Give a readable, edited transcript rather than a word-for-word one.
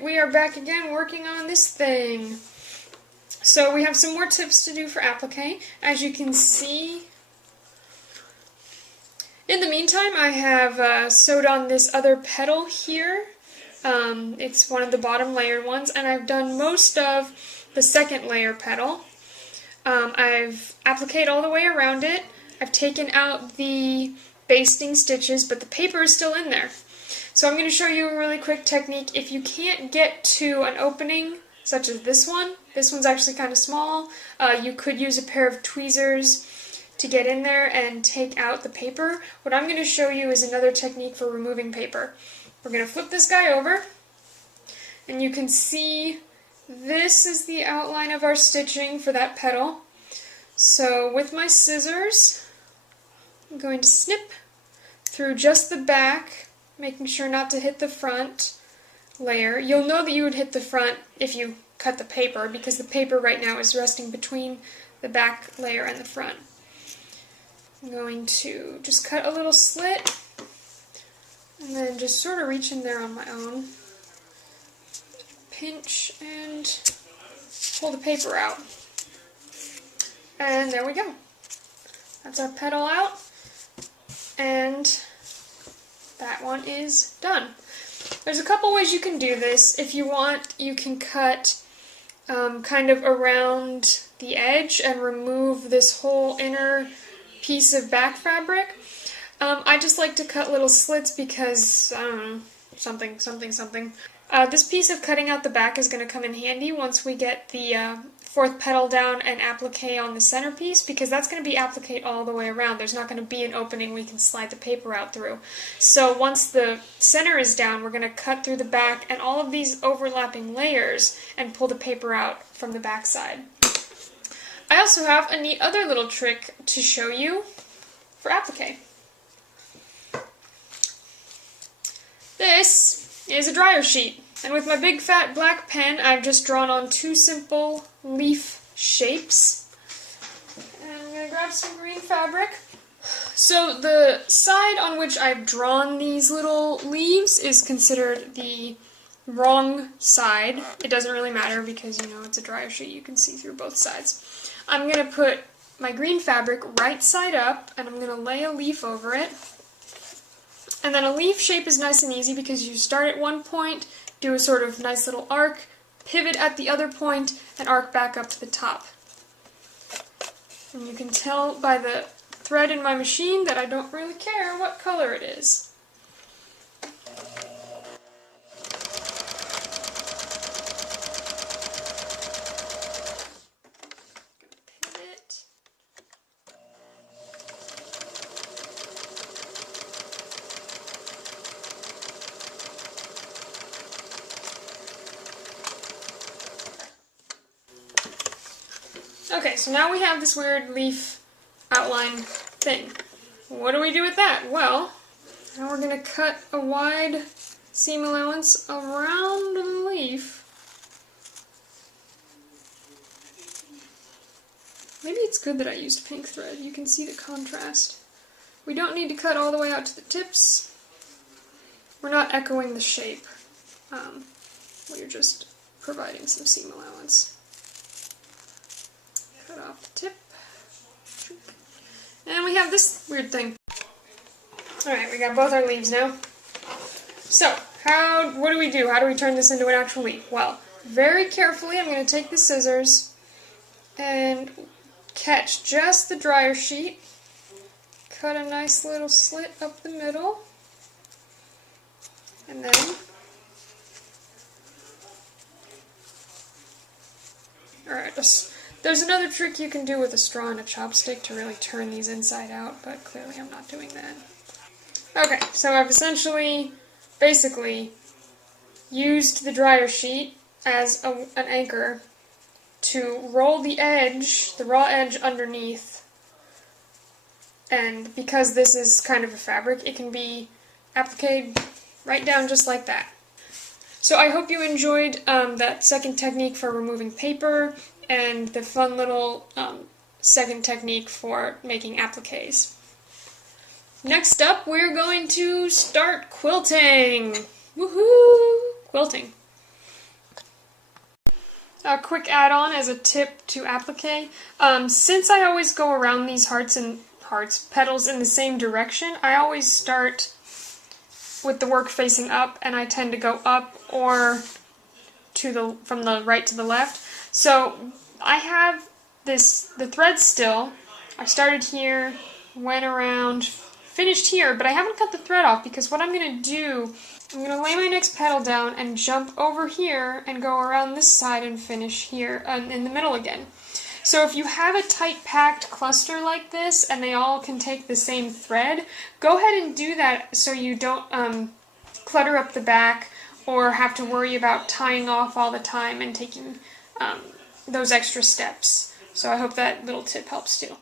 Alright, we are back again working on this thing. So we have some more tips to do for applique. As you can see, in the meantime I have sewed on this other petal here. It's one of the bottom layered ones, and I've done most of the second layer petal. I've appliqued all the way around it. I've taken out the basting stitches, but the paper is still in there. So I'm going to show you a really quick technique. If you can't get to an opening, such as this one's actually kind of small, you could use a pair of tweezers to get in there and take out the paper. What I'm going to show you is another technique for removing paper. We're going to flip this guy over, and you can see this is the outline of our stitching for that petal. So with my scissors, I'm going to snip through just the back, making sure not to hit the front layer. You'll know that you would hit the front if you cut the paper, because the paper right now is resting between the back layer and the front. I'm going to just cut a little slit and then just sort of reach in there on my own. Pinch and pull the paper out. And there we go. That's our petal out. And that one is done. There's a couple ways you can do this. If you want, you can cut kind of around the edge and remove this whole inner piece of back fabric. I just like to cut little slits because, I don't know, something. This piece of cutting out the back is going to come in handy once we get the fourth petal down and applique on the centerpiece, because that's going to be applique all the way around. There's not going to be an opening we can slide the paper out through. So once the center is down, we're going to cut through the back and all of these overlapping layers and pull the paper out from the back side. I also have a neat other little trick to show you for applique. This is a dryer sheet, and with my big fat black pen I've just drawn on two simple leaf shapes. And I'm going to grab some green fabric. So the side on which I've drawn these little leaves is considered the wrong side. It doesn't really matter because, you know, it's a dryer sheet, you can see through both sides. I'm going to put my green fabric right side up, and I'm going to lay a leaf over it. And then a leaf shape is nice and easy because you start at one point, do a sort of nice little arc, pivot at the other point, and arc back up to the top. And you can tell by the thread in my machine that I don't really care what color it is. Okay, so now we have this weird leaf outline thing. What do we do with that? Well, now we're going to cut a wide seam allowance around the leaf. Maybe it's good that I used pink thread. You can see the contrast. We don't need to cut all the way out to the tips. We're not echoing the shape. We're just providing some seam allowance. Cut off the tip. And we have this weird thing. Alright, we got both our leaves now. So, what do we do? How do we turn this into an actual leaf? Well, very carefully I'm going to take the scissors and catch just the dryer sheet. Cut a nice little slit up the middle. And then alright, there's another trick you can do with a straw and a chopstick to really turn these inside out, but clearly I'm not doing that. Okay, so I've basically used the dryer sheet as an anchor to roll the edge, the raw edge underneath, and because this is kind of a fabric, it can be appliqued right down just like that. So I hope you enjoyed that second technique for removing paper, and the fun little second technique for making appliques. Next up, we're going to start quilting! Woohoo! Quilting. A quick add-on as a tip to applique. Since I always go around these petals in the same direction, I always start with the work facing up, and I tend to go up or from the right to the left. So I have the thread still. I started here, went around, finished here, but I haven't cut the thread off because what I'm going to do, I'm going to lay my next petal down and jump over here and go around this side and finish here in the middle again. So if you have a tight packed cluster like this and they all can take the same thread, go ahead and do that so you don't clutter up the back or have to worry about tying off all the time and taking those extra steps. So I hope that little tip helps too.